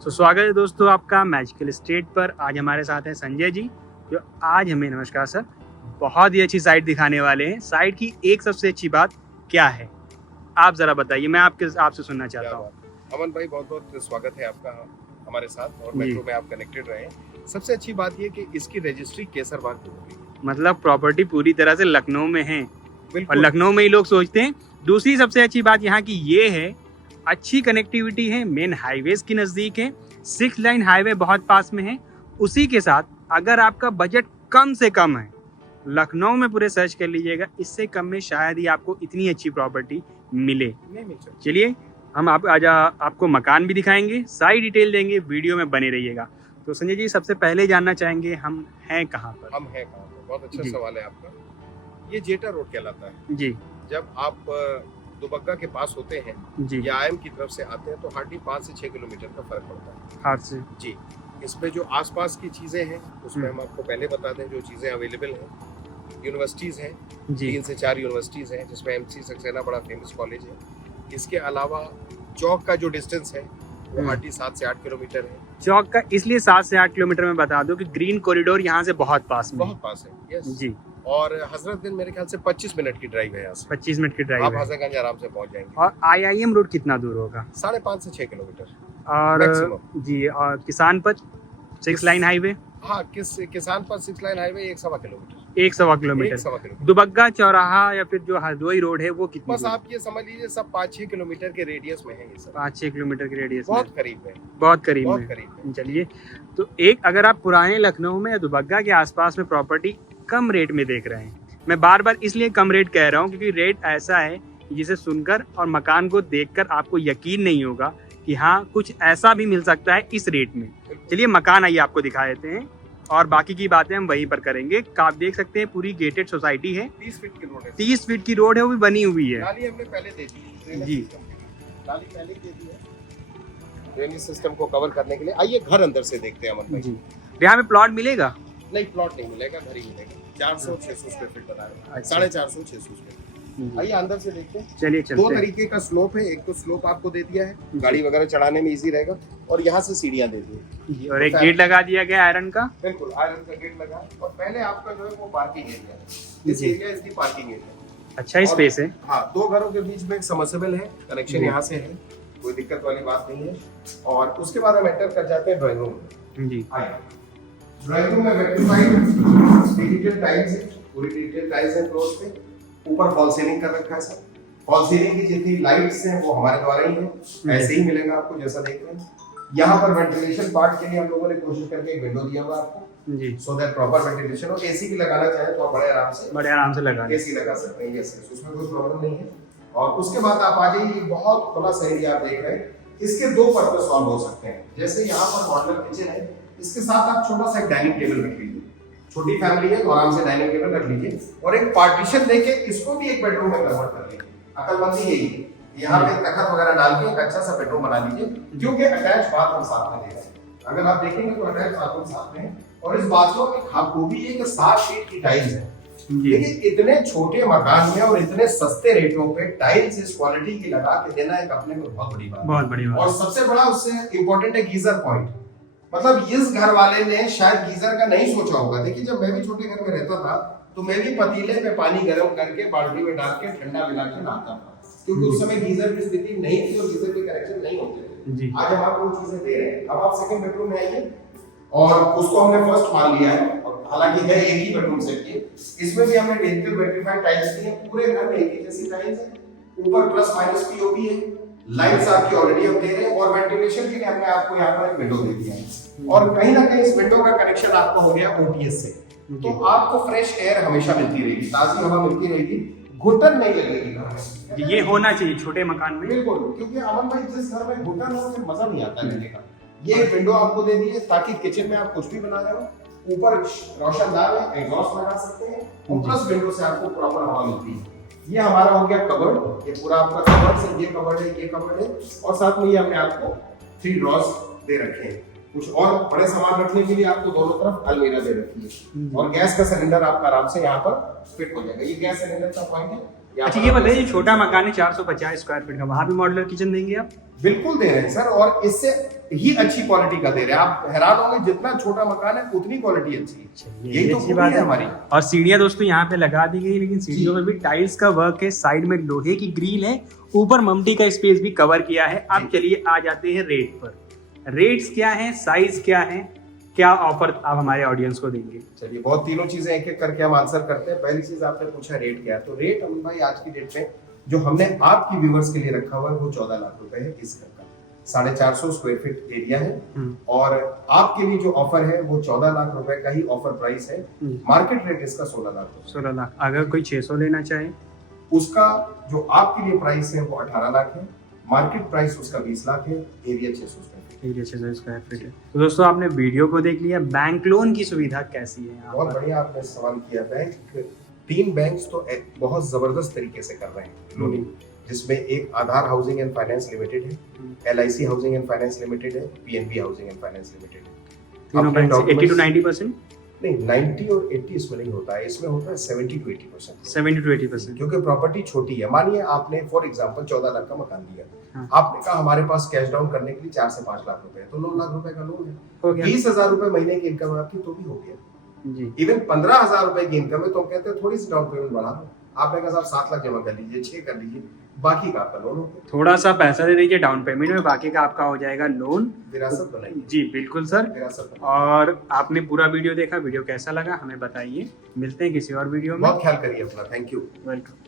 स्वागत है दोस्तों आपका मैजिकल स्टेट पर। आज हमारे साथ हैं संजय जी, जो आज हमें, नमस्कार सर, बहुत ही अच्छी साइट दिखाने वाले हैं। साइट की एक सबसे अच्छी बात क्या है, आप जरा बताइए, मैं आपसे सुनना चाहता हूँ। अमन भाई, बहुत बहुत स्वागत है आपका हमारे साथ और मेट्रो में आप कनेक्टेड रहे। सबसे अच्छी बात ये कि इसकी रजिस्ट्री केसरबाग की हो गई, मतलब प्रॉपर्टी पूरी तरह से लखनऊ में है और लखनऊ में ही लोग सोचते हैं। दूसरी सबसे अच्छी बात यहाँ की ये है, अच्छी कनेक्टिविटी है, मेन हाईवेज की नज़दीक है, 6 लाइन हाईवे बहुत पास में है। उसी के साथ अगर आपका बजट कम से कम है, लखनऊ में पूरे सर्च कर लीजिएगा, इससे कम में शायद ही आपको इतनी अच्छी प्रॉपर्टी मिले। चलिए हम आपको मकान भी दिखाएंगे, सारी डिटेल देंगे, वीडियो में बने रहिएगा। तो संजय जी, सबसे पहले जानना चाहेंगे हम हैं कहाँ पर? हम हैं कहाँ पर? बहुत अच्छा सवाल है आपका। ये जेटा रोड कहलाता है जी। जब आप दुबग्गा के पास होते हैं जी या आयम की तरफ से आते हैं तो हार्डली 5 से 6 किलोमीटर का फर्क पड़ता है हाथ से जी। इसमें जो आसपास की चीजें हैं उसमें हम आपको पहले बता दें जो चीजें अवेलेबल हैं। यूनिवर्सिटीज हैं, 3 से 4 यूनिवर्सिटीज हैं, जिसमें MC सक्सेना बड़ा फेमस कॉलेज है। इसके अलावा चौक का जो डिस्टेंस है वो हार्डली 7 से 8 किलोमीटर है। चौक का इसलिए 7 से 8 किलोमीटर में बता दो कि ग्रीन कॉरिडोर यहाँ से बहुत पास में है। यस जी। और हजरतगंज मेरे ख्याल से 25 मिनट की ड्राइव है यहाँ से। 25 मिनट की ड्राइव आप है। हजरतगंज आराम से पहुँच जाएंगे। और IIM रोड कितना दूर होगा? 5.5 से 6 किलोमीटर और maximum। जी, और किसान पथ 6 लाइन हाईवे? हाँ, किसान पथ 6 lane highway 1.25 kilometre. 1.25 kilometre. Dubagga चौराहा या फिर जो हरदोई रोड है वो कितनी? बस आप ये समझ लीजिए सब 5-6 किलोमीटर के रेडियस में है। ये सब 5-6 किलोमीटर के रेडियस, बहुत करीब है, बहुत करीब है। चलिए, तो एक अगर आप पुराने लखनऊ में या दुबग्गा के आसपास में प्रॉपर्टी कम रेट में देख रहे हैं, मैं बार बार इसलिए कम रेट कह रहा हूँ क्योंकि रेट ऐसा है जिसे सुनकर और मकान को देखकर आपको यकीन नहीं होगा कि हाँ, कुछ ऐसा भी मिल सकता है इस रेट में। चलिए मकान आइए आपको दिखा देते हैं और बाकी की बातें हम वहीं पर करेंगे। आप देख सकते हैं पूरी गेटेड सोसाइटी है, 30 फीट की रोड है। 30 फीट की रोड है, वो भी बनी हुई है। नाली हमने पहले दे दी जी, नाली पहले दे दी है ड्रेनेज सिस्टम को कवर करने के लिए। आइए घर अंदर से देखते हैं अमन भाई जी। यहाँ पे प्लॉट मिलेगा? नहीं, प्लॉट नहीं मिलेगा, घर ही मिलेगा। 400-600 स्क्वायर फीट बना है, 450-600 स्क्वायर फीट। आइए अंदर से देखते हैं। चलिए चलते हैं। 2 तरीके का स्लोप है, एक तो स्लोप आपको दे दिया है, गाड़ी वगैरह चढ़ाने में इजी रहेगा, और यहाँ से सीढ़ियाँ दे दी है और एक गेट लगा दिया गया आयरन का। बिल्कुल, आयरन का गेट लगा है। और पहले आपका जो है वो पार्किंग एरिया है। इस एरिया इसकी पार्किंग एरिया, अच्छा स्पेस है। हाँ, 2 घरों के बीच में एक सबमर्सिबल है, कनेक्शन यहाँ से है, कोई दिक्कत वाली बात नहीं है। और उसके बाद हम एंटर कर जाते हैं ड्राइंग रूम जी। ड्राइंग रूम में वेट्रीफाइड डिजिटल टाइल्स है, पूरी डिजिटल टाइल्स है फ्लोर्स पे। ऊपर फॉल सीलिंग कर रखा है सर। फॉल सीलिंग की जितनी लाइट्स हैं वो हमारे द्वारा ही है, ऐसे ही मिलेगा आपको जैसा देख रहे हैं। यहाँ पर वेंटिलेशन पार्ट के लिए हम लोगों ने कोशिश करके एक विंडो दिया हुआ आपको जी, सो दैट प्रॉपर वेंटिलेशन। और AC भी लगाना चाहे तो आप बड़े आराम से लगा AC लगा सकते हैं। यस, उसमें कोई प्रॉब्लम नहीं है। और उसके बाद आप आ जाइए, बहुत खुला सा एरिया आप देख रहे हैं। इसके 2 पर्पस सॉल्व हो सकते हैं। जैसे यहाँ पर मॉड्यूलर किचन है, इसके साथ आप छोटा सा एक डाइनिंग टेबल रख लीजिए। छोटी फैमिली है तो आराम से डाइनिंग टेबल रख लीजिए और एक पार्टीशन देके इसको भी एक बेडरूम में कन्वर्ट कर लीजिए। अकलमंदी यही है, यहाँ पे तखत वगैरह डाल के एक अच्छा सा बेडरूम बना लीजिए, क्योंकि अटैच बाथरूम साथ में दे रहे हैं। अगर आप देखेंगे तो अटैच बाथरूम साथ में है। और इस बाथरूम में खूबी है कि 7 फीट की टाइल्स है। देखिए, इतने छोटे मकान में और इतने सस्ते रेटों पे टाइल्स इस क्वालिटी की लगा के देना एक अपने को बहुत बड़ी बात है। और सबसे बड़ा उससे इम्पोर्टेंट है गीजर पॉइंट। मतलब इस घर वाले ने शायद गीजर का नहीं सोचा होगा। देखिए, जब मैं भी छोटे घर में रहता था तो मैं भी पतीले पे पानी गर्म करके बाल्टी में डाल के ठंडा मिला के नहाता था, क्योंकि उस समय गीजर की स्थिति नहीं थी और गीजर के कनेक्शन नहीं होते थे। आज हम आपको चीजें दे रहे हैं। अब आप सेकंड बेडरूम में आइए, और उसको हमने फर्स्ट मान लिया है, हालांकि है एक ही बेडरूम सेट की। इसमें भी हमने डिजिटल वेट्रीफाइड टाइल्स दी है, पूरे घर में एक ही जैसी टाइल्स है। ऊपर प्लस माइनस POP है, लाइट्स आपकी ऑलरेडी हम दे रहे हैं, और वेंटिलेशन के लिए हमने आपको यहाँ पर एक विंडो दे दिया है। और कहीं ना कहीं इस विंडो का कनेक्शन आपको हो गया OTS से, तो आपको फ्रेश एयर हमेशा मिलती रहेगी, ताजी हवा मिलती रहेगी, घुटन नहीं लगेगी घर में। ये होना चाहिए छोटे मकान में। बिल्कुल, क्योंकि अमन भाई जिस घर में घुटन हो उसमें मजा नहीं आता रहने का। ये एक विंडो आपको दे दी है ताकि किचन में आप कुछ भी बना रहे हो, ऊपर रोशनदार है, एग्जॉस्ट लगा सकते हैं, और प्लस विंडो से आपको प्रॉपर हवा मिलती है। ये हमारा हो गया कबर्ड, ये पूरा आपका कबर्ड से, ये कबर्ड है, ये कबर्ड है, और साथ में ये हमने आपको 3 ड्रॉर्स दे रखे हैं। कुछ और बड़े सामान रखने के लिए आपको दोनों तरफ अलमीरा दे रखी है। और गैस का सिलेंडर आपका आराम से यहाँ पर फिट हो जाएगा। ये गैस सिलेंडर का पॉइंट है, अच्छा ये बताइए, छोटा मकान है 450 स्क्वायर फीट का, वहाँ भी मॉड्यूलर किचन देंगे आप? बिल्कुल दे रहे हैं सर, और इससे ही अच्छी क्वालिटी का दे रहे हैं। आप हैरान होंगे, जितना छोटा मकान है उतनी क्वालिटी अच्छी है। यही तो अच्छी बात है हमारी। और सीढ़ियाँ दोस्तों यहाँ पे लगा दी गई, लेकिन सीढ़ियों में भी टाइल्स का वर्क है, साइड में लोहे की ग्रिल है, ऊपर ममटी का स्पेस भी कवर किया है। अब चलिए आ जाते हैं रेट पर। रेट्स क्या है, साइज क्या है, क्या ऑफर आप हमारे ऑडियंस को देंगे? चलिए, बहुत तीनों चीजें एक एक करके हम आंसर करते हैं। पहली चीज आपने पूछा रेट क्या है, तो रेट अमन भाई आज की डेट में जो हमने आपकी व्यूवर्स के लिए रखा हुआ है वो 14 लाख रुपए है इस घर का। 450 स्क्वायर फीट एरिया है और आपके लिए जो ऑफर है वो 14 लाख रुपए का ही ऑफर प्राइस है। मार्केट रेट इसका 16 लाख रुपए। 16 लाख। अगर कोई 600 लेना चाहे उसका जो आपके लिए प्राइस है वो 18 लाख है। मार्केट प्राइस उसका 20 लाख है। Area 600 square feet. Area 600 square feet है। तो दोस्तों आपने वीडियो को देख लिया, बैंक लोन की सुविधा कैसी है यहाँ? बहुत बढ़िया आपने सवाल किया। बैंक 3 बैंक्स तो बहुत जबरदस्त तरीके से कर रहे हैं लोनिंग, जिसमें एक आधार हाउसिंग एंड फाइनेंस लिमिटेड है, LIC housing and finance limited है, PNB housing and finance limited है। तीनों बैंक 80 to 90%? नहीं, 90 और 80 इसमें नहीं होता है, इसमें होता है 70 to 80%। 70 to 80%। क्योंकि प्रॉपर्टी छोटी है। मानिए आपने फॉर एग्जांपल 14 लाख का मकान दिया, हाँ। आपने कहा हमारे पास कैश डाउन करने के लिए 4 से 5 लाख रुपए है, तो 9 लाख रुपए का लोन हो है। गया। 20,000 रुपए महीने की इनकम है आपकी, तो भी हो गया जी। इवन 15,000 रुपए की इनकम है तो हम कहते हैं थोड़ी सी डाउन पेमेंट बढ़ा दो। आपने कहा साहब 7 लाख जमा कर लीजिए, 6 कर लीजिए, बाकी का आपका लोन हो गया। थोड़ा सा पैसा दे दीजिए डाउन पेमेंट में, बाकी का आपका हो जाएगा लोन। विरासत बनाइए। जी बिल्कुल सर। विरासत। और आपने पूरा वीडियो देखा, वीडियो कैसा लगा हमें बताइए। मिलते हैं किसी और वीडियो में। बहुत ख्याल करिए अपना। Thank you. वेलकम।